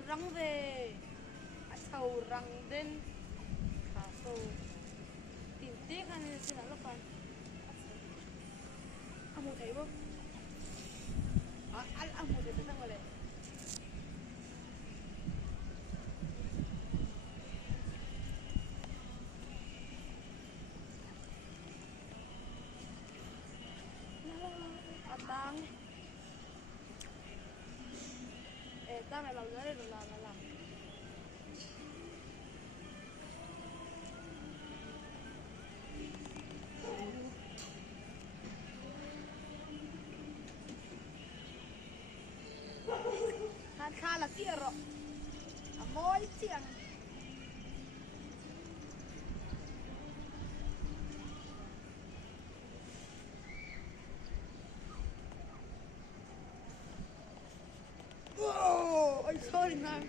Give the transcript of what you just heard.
răng về sầu răng đến khá sâu tìm tiếc anh xin lỗi con anh muốn thấy không anh muốn thấy cái này abang ta mày làm nữa đây rồi làm khá là kia rồi mỗi chuyện oh, I'm sorry man